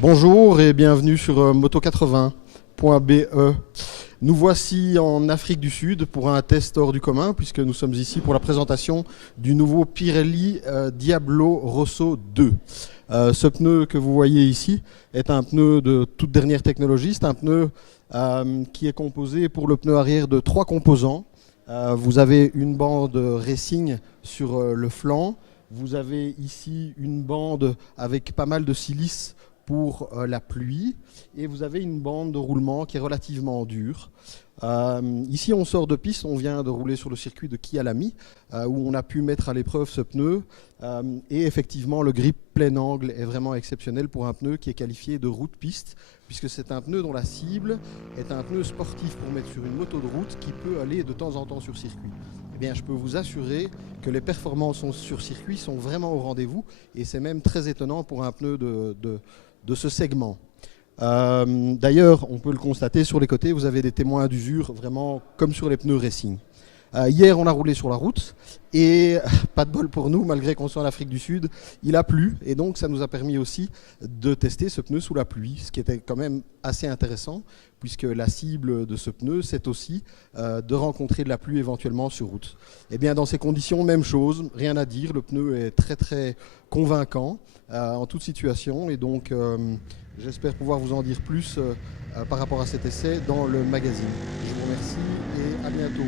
Bonjour et bienvenue sur moto80.be. Nous voici en Afrique du Sud pour un test hors du commun puisque nous sommes ici pour la présentation du nouveau Pirelli Diablo Rosso 2. Ce pneu que vous voyez ici est un pneu de toute dernière technologie. C'est un pneu qui est composé pour le pneu arrière de 3 composants. Vous avez une bande racing sur le flanc. Vous avez ici une bande avec pas mal de silice pour la pluie, et vous avez une bande de roulement qui est relativement dure. Ici on sort de piste, on vient de rouler sur le circuit de Kyalami, où on a pu mettre à l'épreuve ce pneu, et effectivement le grip plein angle est vraiment exceptionnel pour un pneu qui est qualifié de route-piste, puisque c'est un pneu dont la cible est un pneu sportif pour mettre sur une moto de route qui peut aller de temps en temps sur circuit. Eh bien, je peux vous assurer que les performances sur circuit sont vraiment au rendez-vous, et c'est même très étonnant pour un pneu de ce segment. D'ailleurs, on peut le constater sur les côtés, vous avez des témoins d'usure vraiment comme sur les pneus racing. Hier, on a roulé sur la route et pas de bol pour nous, malgré qu'on soit en Afrique du Sud, il a plu et donc ça nous a permis aussi de tester ce pneu sous la pluie, ce qui était quand même assez intéressant puisque la cible de ce pneu, c'est aussi de rencontrer de la pluie éventuellement sur route. Et bien dans ces conditions, même chose, rien à dire, le pneu est très très convaincant en toute situation et donc j'espère pouvoir vous en dire plus par rapport à cet essai dans le magazine. Je vous remercie et à bientôt.